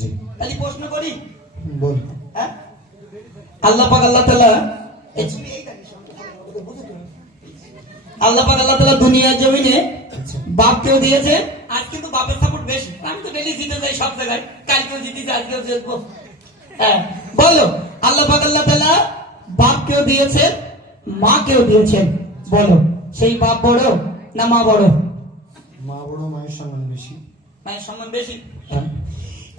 জি তাহলে প্রশ্ন করি বল। হ্যাঁ আল্লাহ পাক আল্লাহ তাআলা দুনিয়ার জমিনে বাপকেও দিয়েছে। আজ কিন্তু বাপের সাপোর্ট বেশি। আমি তো ডেলি জিতে যাই সব জায়গায়, কালকেও জিতেছি, আজকেও জিতবো। হ্যাঁ বলো, আল্লাহ পাক আল্লাহ তাআলা বাপকেও দিয়েছেন, মাকেও দিয়েছেন। বলো, সেই বাপ বড় না মা বড়? মা বড়, মায়ের সম্মান বেশি। মায়ের সম্মান বেশি। হ্যাঁ।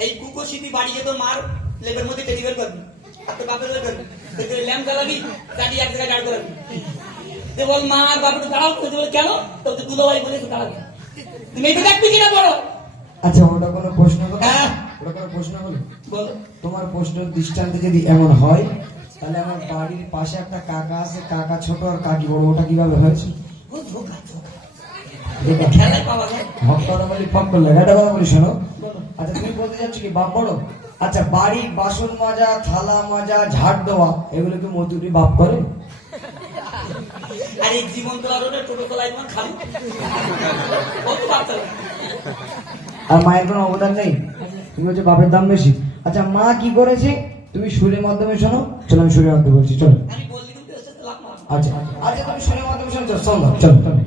এই কুকুরশিতি বাড়িয়ে তো মার লেবের মধ্যে টেলিভার করবি, আর তো বাপের ওই করবি, ল্যাম্প জ্বালাবি, গাড়ি এক জায়গায় দাঁড় করাবি। যে বল মা আর বাপকে দাঁড়াও, বলে কেন? তো দুলো ভাই বলেছে দাঁড়াবি। তুমি এটা দেখবি কিনা বলো? আচ্ছা, ওটা কোনো প্রশ্ন হলো? হ্যাঁ, ওটা কোনো প্রশ্ন হলো? বলো। তোমার প্রশ্নের দৃষ্টান্তে যদি এমন হয়, তাহলে আমার বাড়ির পাশে একটা কাকা আছে, কাকা ছোট আর কাকি বড়, ওটা কিভাবে হয়েছে? ও ধোকা ধোকা, খেলায় পাওয়া যায়। ভক্তরা বলি ফক করলে এটা কথা বলি, শোনো। আচ্ছা, তুমি বলতে চাচ্ছ কি বাপ বড়? আচ্ছা, বাড়ির বাসন মাজা, থালা মাজা, ঝাড় দেওয়া, এগুলো কি মতুরি বাপ করে? আর এই জীবন তো আরো টোটো তোলাই তোমার খালি কত বাচ্চা। আর মায়ের কোনো অবদান নেই? তুমি বলছো বাপের দাম বেশি। আচ্ছা, মা কি করেছে তুমি সুরের মাধ্যমে শোনো। চলো, আমি সুরের মাধ্যমে বলছি, চলো। আমি বললি কিন্তু লাভ না। আচ্ছা আচ্ছা, তুমি সুরের মাধ্যমে শোনো, চলো চলো চলো।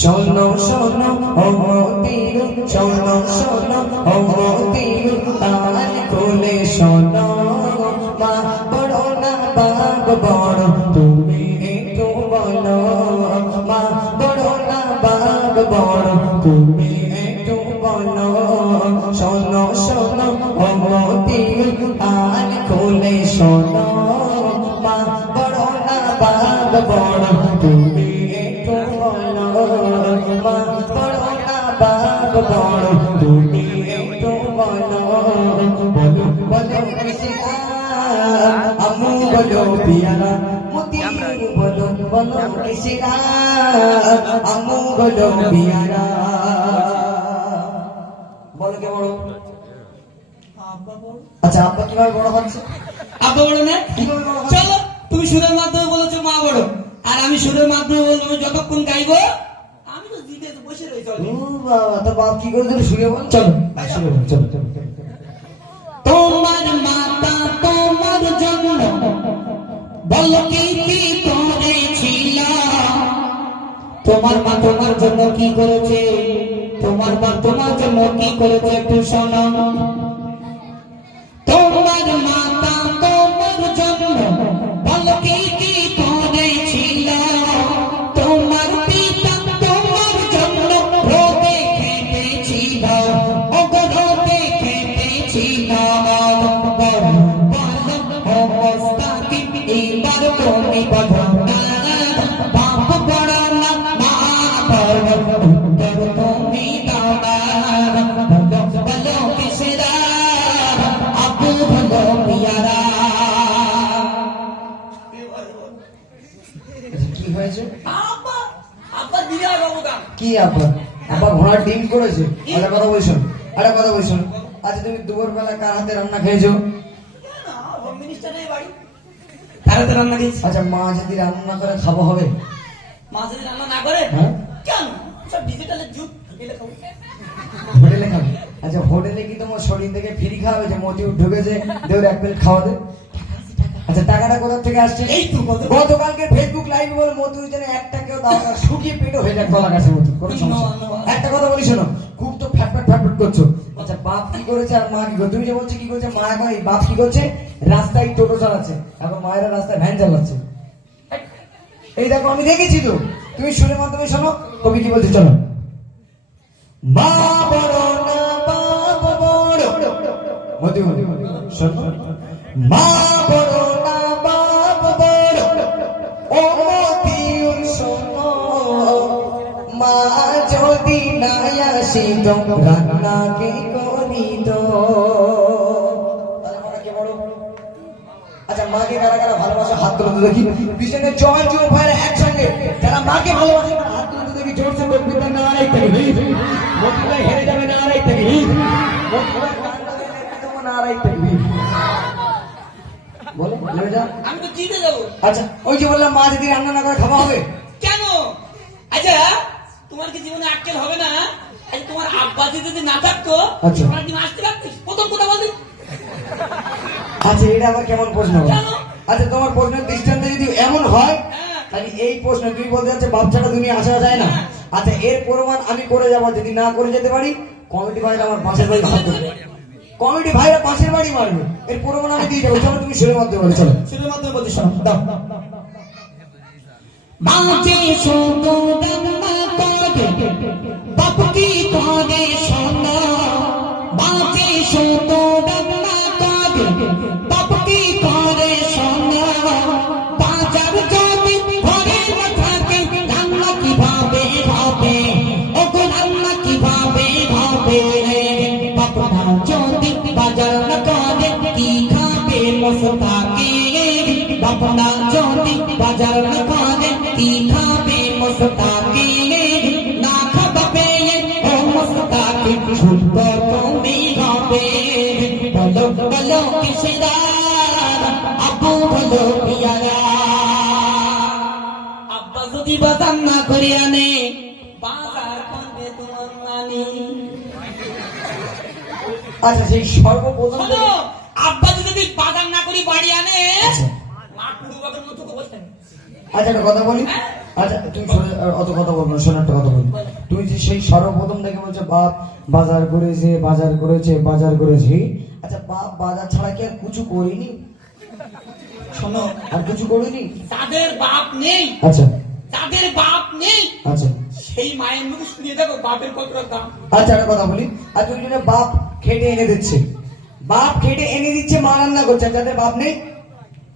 শোনো শোনো ও মতির, শোনো শোনো ও মতির, কান খুলে শোনো। মা বড় না বাপ বড়, তুমি একটু বলো। মা বড় না বাপ বড়, তুমি একটু বলো। শোনো শোনো ও মতির, কান খুলে শোনো। মা বড় না বাপ বড়, তুমি একটু বলো। মা বড় না বাপ বড়, তুমি একটু বলো। বলো বলো কৃষ্ণা, আমু বলো পিয়ারা, মতির বলো বলো কৃষ্ণা, আমু বলো পিয়ারা। বলো কে বড়? আব্বা বড়। আচ্ছা, আব্বা কিভাবে বড় হচ্ছে? আব্বা বড় না? কিভাবে বড় হচ্ছে? চলো, তুমি সুরের মাধ্যমে বলেছো মা বড়, আর আমি সুরের মাধ্যমে বলবো যতক্ষণ গাইবো আমি তো জিতে বসে রয়েছি। ও বাবা, তো বাপ কি করে দিলে সুরে বল? চলো সুরে বল, চলো চলো চলো। তোমার মাতা তোমার জন্য বলো কি কি করেছিল? তোমার মা তোমার জন্য কি করেছে? তোমার মা তোমার জন্য কি করেছে একটু শোনো। তোমার মাতা তোমার জন্য বলো কি কি করেছিল? তোমার পিতা তোমার জন্য রোদে খেটেছিল, রোদে খেটেছিল। অবস্থাকে এবার তুমি বলো, বাপ বড় না মা বড়? উত্তর তুমি দাও না। বলো কিসেরা, আপু বলো পিয়ারা। কি হয়েছে? আব্বা আব্বা বিরাট অবদান। কি আব্বা? আব্বা ঘোড়ার ডিম করেছে? একটা কথা বলছো, একটা কথা বলছো। আচ্ছা, তুমি দুপুর বেলা কার হাতে রান্না খেয়েছো? হোম মিনিস্টারের বাড়ি, কার হাতে রান্না খেয়েছি? আচ্ছা, মা যদি রান্না করে খাবো হবে? মা যদি রান্না না করে? হ্যাঁ, কেন? সব ডিজিটালের যুগ, গেলে খাবো। হোটেলে খাবে? আচ্ছা, হোটেলে কি তোমার শরীর থেকে ফ্রি খাওয়াবে? যে মতিউর ঢুকেছে, দেওর এক প্লেট খাওয়া দে। আচ্ছা, টাকাটা কোথা থেকে আসছে? এই তো গতকালকে ফেসবুক লাইভ বলে মতিউর যেন একটা কেউ দাও না, শুকিয়ে পেটও হয়ে যায় গলা কাছে মতো। কোনো সমস্যা নেই। একটা কথা বলি শোনো, খুব তো ফ্যাটফ্যাট ফ্যাটফ্যাট করছো। আচ্ছা, বাপ কি করেছে আর মা কি করেছে? তুমি যে বলছো কি করেছে, মা এখন এই বাপ কি করছে? রাস্তায় টোটো চালাচ্ছে, এখন মায়েরা রাস্তায় ভ্যান চালাচ্ছে। এই দেখো, আমি দেখেছি তো। তুমি সুরের মাধ্যমে শোনো, কবি কি বলছে, চলো। মা বড় না বাপ বড়, মতিউর শোনো। মা বড় না বাপ বড়, ও মতিউর শোনো। মা যদি না আসিত, রান্না কে করিত? আচ্ছা, মাকে কারা কারা ভালোবাসা হাত তুলে দেখি। পিছনে জয় জয় ভাইরা একসঙ্গে যারা মাকে ভালোবাসে হাত তুলে দেখি। জোরসে কম্পিউটার না আড়াই থেকে মতিউর হেরে যাবে না আড়াই থেকে না আড়াই থেকে বলো বলে যা। আমি তো জিতে যাবো। আচ্ছা, ওই যে বললাম মা যদি রান্না না করে খাওয়া হবে? কেন? আচ্ছা, তোমার কি জীবনে আটকেল হবে না? আচ্ছা তোমার আব্বাজি যদি না থাকতো আচ্ছা। তোমরা কি আসতে পারতিস? প্রথম কথা বলি আচ্ছা এটা আবার কেমন প্রশ্ন হলো? কেন? আচ্ছা তোমার প্রশ্নের দৃষ্টান্তে যদি এমন হয় হ্যাঁ। তাহলে এই প্রশ্ন তুই বলতে যাচ্ছে বাপ ছাড়া দুনিয়া আসা যায় না। আচ্ছা এর প্রমাণ আমি করে যাবো, যদি না করে যেতে পারি কমিটি ভাইরা আমার পাশের বাড়ি ভাগ করবে, কমিটি ভাইরা পাশের বাড়ি মারবে, এর প্রমাণ আমি দিয়ে যাবো। চলো তুমি সুরের মাধ্যমে বলে চলো। শুধু মাত্র বলতে শোনো দাও বাঁচে শুধু রান্না করে বাপ কি করে শোনো বাঁচে শুধু রান্না করে বাপ কি করে শোনো বাজার যদি ঘরে না থাকে রান্না কিভাবে হবে ওগো রান্না কিভাবে হবে বাপ না যদি বাজার না করে কি খাবে মস্তাকে বাপ না যদি বাজার না করে কি খাবে মস্তাকে না খাবে ও মস্তাকে শুদ্ধ তুমি হবে বলো বলো কিসেদার আব্বু বলো পিয়ারা আব্বা যদি বাজার না করে আনে বাজার করবে তোমার নানি আচ্ছা সেই সর্বপ্রথম শোনো, আব্বা যদি বাজার না করি বাড়ি আনে আচ্ছা। মা পুরো বাজার মতো বসে আচ্ছা একটা কথা বলি, আচ্ছা তুমি অত কথা বলবো না, শোনো একটা কথা বলি। তুমি যে সেই সর্বপ্রথম থেকে বলছো বাপ বাজার করেছে বাজার করেছে বাজার করেছে, আচ্ছা বাপ বাজার ছাড়া কি আর কিছু করিনি? শোনো আর কিছু করিনি? যাদের বাপ নেই আচ্ছা যাদের বাপ নেই আচ্ছা সেই মায়ের মুখে শুনিয়ে দেখো বাপের কতটা দাম আচ্ছা একটা কথা বলি, আর তুমি যদি বাপ খেটে এনে দিচ্ছে, বাপ খেটে এনে দিচ্ছে মা রান্না করছে, আর যাদের বাপ নেই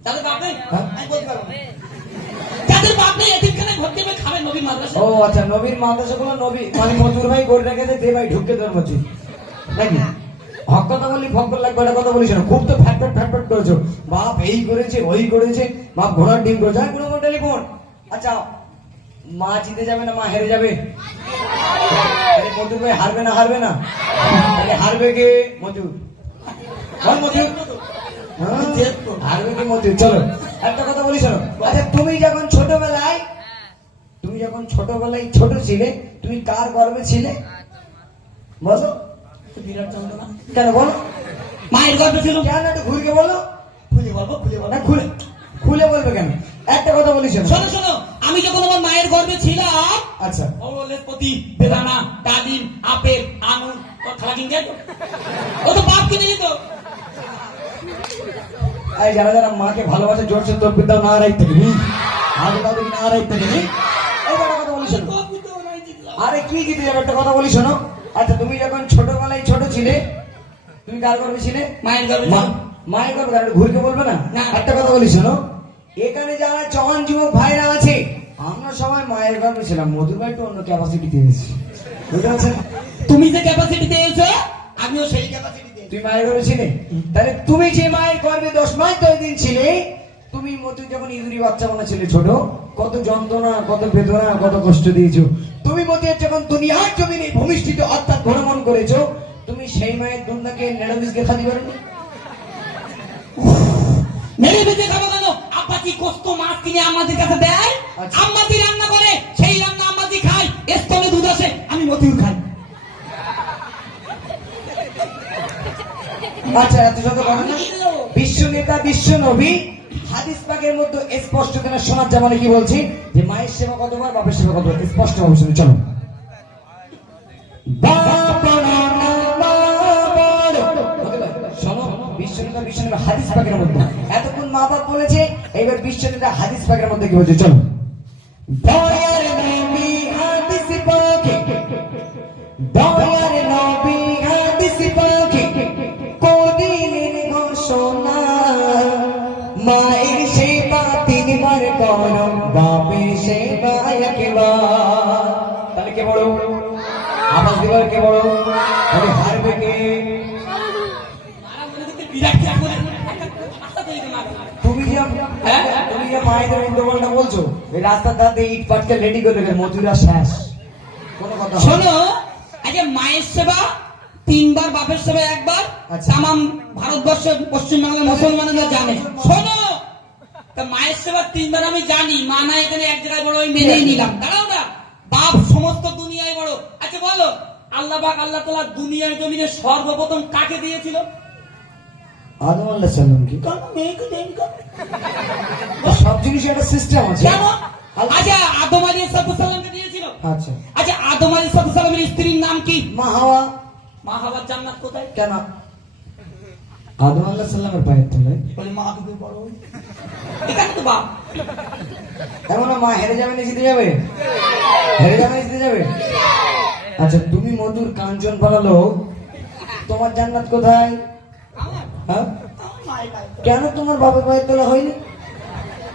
যাদের বাপ নেই হ্যাঁ? আমি বলতে পারবো না। যাদের বাপ নেই এদিনখানে ভর্তি হবে খাবে নবীর মাদ্রাসা ও আচ্ছা নবীর মাদ্রাসা গুলো নবী মানে মজুর ভাই করে রেখেছে, যে ভাই ঢুকে তোর মধ্যে নাকি হক কথা বললি ফকর লাগবে, একটা কথা বলিস না, খুব তো ফ্যাট ফ্যাট করেছো, বাপ এই করেছে ওই করেছে, বাপ ঘোড়ার ডিম করেছে, আর কোনো টেলিফোন। আচ্ছা মা জিতে যাবে না মা হেরে যাবে? আরে মজুর ভাই হারবে না হারবে না? তাহলে হারবে কে? মজুর। বল মজুর। হ্যাঁ, হারবে কে? মজুর। চলো একটা কথা বলিস না, আচ্ছা তুমি যখন ছোটবেলায় ছোট ছিলে তুমি কার গর্ভে ছিলে বলো? বিরাট যন্ত্রণা কেন বলো? মায়ের গর্ভে ছিল কেন একটু ঘুরকে বলো? খুলে বলবো খুলে বলবো না খুলে বলবে কেন? একটা কথা বলিস না। শোনো শোনো আমি যখন আমার মায়ের গর্ভে ছিলাম আচ্ছা লেসপতি বেদানা ডালিম আপেল আঙুর খালা কিনে দিত ও তো বাপ কিনে দিত এই যারা যারা মাকে ভালোবাসে জোরসে তোর পিতাও না রাইতে পারি আগে তাদের না রাইতে পারি। এই কথা বলিস না। আরে কি জিতে যাবে? একটা কথা বলি শোনো, আচ্ছা তুমি যখন ছোটবেলায় ছোট ছিলে তুমি কার গর্ভে ছিলে? মায়ের গর্ভে মায়ের গর্ভে। কারণ ঘুরকে বলবে না। না। একটা কথা বলি শোনো, এখানে যারা জওয়ান যুবক ভাইরা আছে আমরা সবাই মায়ের গর্ভে ছিলাম, মধুর ভাই একটু অন্য ক্যাপাসিটি দিয়েছি, বুঝতে পারছেন? তুমি যে ক্যাপাসিটি দিয়েছো আমিও সেই ক্যাপাসিটি দিয়েছি তুই মায়ের গর্ভে ছিলে, তাহলে তুমি যে মায়ের গর্ভে 10 মাস 10 দিন ছিলে, তুমি মধু যখন ইঁদুরি বাচ্চা মনে ছিলে ছোট, কত যন্ত্রণা কত বেদনা কত কষ্ট দিয়েছো। তুমি মধু যখন দুনিয়ার জমিনে ভূমিষ্ঠিত অর্থাৎ ভ্রমণ করেছো, তুমি সেই মায়ের দুধটাকে নেড়াবিজকে খাতি পারোনি? মেরে বেঁচে খাবো কেন? আব্বাজি কষ্ট মাছ কিনে আমাদের কাছে দেয়, আচ্ছা। আম্মাজি রান্না করে, সেই রান্না আম্মাজি খাই, স্তনে দুধ আসে, আমি মতিউর খাই। আচ্ছা এত শত কথা না। বিশ্ব নেতা বিশ্ব নবী হাদিস পাকের মধ্যে স্পষ্ট কেন শোনার জামানে কি বলছি যে মায়ের সেবা কতবার বাপের সেবা কতবার স্পষ্ট ভাবে শুনে চলো। শোনো বিশ্ব নেতা বিশ্ব নবী হাদিস পাকের মধ্যে এতক্ষণ মা বাপ বলেছে, এবার বিশ্ব নেতা হাদিস পাকের মধ্যে কি বলছে চলো। দয়ার নবী হাদিস পাকে, দয়ার নবী হাদিস পাকে কোদিনের ঘোষণা, মায়ের সেবা 3 বার করো বাপের সেবা 1 বার। তাহলে কে বড়? আবাস দিবার কে বড়? তাহলে হারবে কে? তুমি যে মায়েদের উল্টোপাল্টা বলছো, এই রাস্তার ধারে ইট পাটকে রেডি করে রেখে মজুরা শেষ, কোনো কথা হবে না। শোনো আগে মায়ের সেবা 3 বার বাপের সেবা 1 বার, আচ্ছা। তামাম ভারতবর্ষের পশ্চিমবাংলার মুসলমানেরা জানে। শোনো তা মায়ের সেবা 3 বার আমি জানি, মা না এখানে এক জায়গায় বড়, আমি মেনেই নিলাম। দাঁড়াও না, বাপ সমস্ত দুনিয়ায় বড়। আচ্ছা বলো আল্লাহ পাক আল্লাহ তাআলা দুনিয়ার জমিনে সর্বপ্রথম কাকে দিয়েছিল? আদম আলাইহিস সালাম কি কেন মেয়েকে দেন কেন? সব জিনিসের একটা সিস্টেম আছে। কেন? আচ্ছা আদম আলাইহিস সালামকে দিয়েছিল। আচ্ছা আচ্ছা আদম আলাইহিস সালামের স্ত্রীর নাম কি? মা হাওয়া। মা হাওয়ার জান্নাত কোথায়? কেন আদম আলাইহিস সালামের পায়ের তলায়? বলে মা তুমি বড় এখানে তো বাপ। এমন না মা হেরে যাবে না জিতে যাবে? হেরে যাবে না জিতে যাবে? আচ্ছা তুমি মধুর কাঞ্চন পালালো, তোমার জান্নাত কোথায়? হ্যাঁ কেন তোমার বাপের পায়ের তলা হয়নি?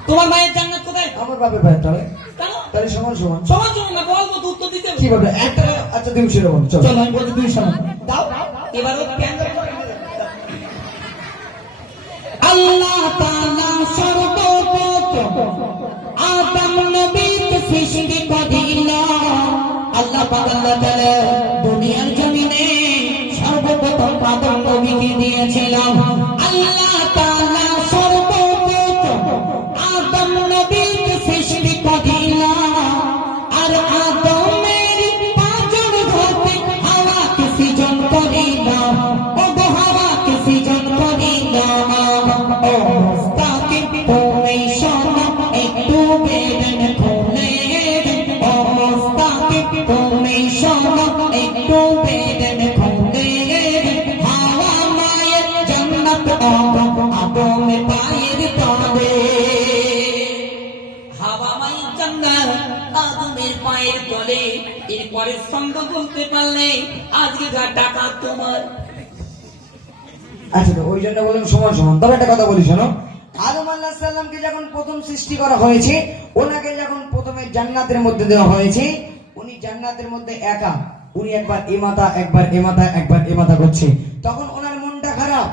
তোমার মায়ের জান্নাত কোথায়? আমার বাপের পায়ের তলায়। কেন? তাহলে সমান সমান সমান সমান না, বলবো তো উত্তর দিতে হবে। কি বলবে একটা? আচ্ছা তুমি সেটা বলো। চলো চলো আমি বলছি দুই সমান দাও। এবার ও কেন? আল্লাহ তাআলা সর্বপ্রথম আদম নবীকে সৃষ্টি করিল। আল্লাহ পাক আল্লাহ তাআলা দুনিয়ার জমিনে সর্বপ্রথম আদম নবীকে দিয়েছিল। আল্লাহ তাআলা সর্বপ্রথম আদম নবীকে সৃষ্টি করিল। আর আদমের পাঁচজন হতে হাওয়াকে সৃজন করিল। ও গো হাওয়াকে সৃজন করিল। ও মুস্তাকিম তুমি শোনো একটু বেদন খুলে। ও মুস্তাকিম তুমি শোনো একটু বেদন খুলে। হাওয়া মায়ের জান্নাত আদমের পায়ের তলে। হাওয়া মায়ের জান্নাত আদমের পায়ের তলে। এরপরে সঙ্গ বলতে পারলে আজকে যা টাকা তোমার। আচ্ছা তো ওই জন্য বললাম সমান সমান। তবে একটা কথা বলি শোনো, আদম আলাইহিস সালামকে যখন প্রথম সৃষ্টি করা হয়েছে, ওনাকে যখন প্রথমে জান্নাতের মধ্যে দেওয়া হয়েছে, উনি জান্নাতের মধ্যে একা, উনি একবার এ মাথা একবার এ মাথা একবার এ মাথা করছে, তখন ওনার মনটা খারাপ।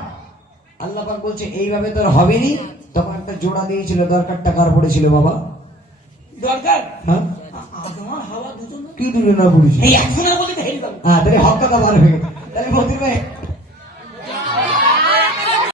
আল্লাহ পাক বলছে এইভাবে তোর হবেনি। তখন একটা জোড়া দিয়েছিল, দরকারটা কার পড়েছিল বাবা? দরকার হ্যাঁ আদম আর হাওয়া দুজন কি দুজন না পড়েছিল? এই এখন বলি তো হেরি যাবো। হ্যাঁ তাহলে হক কথা বার হয়ে গেছে। তাহলে মতির ভাই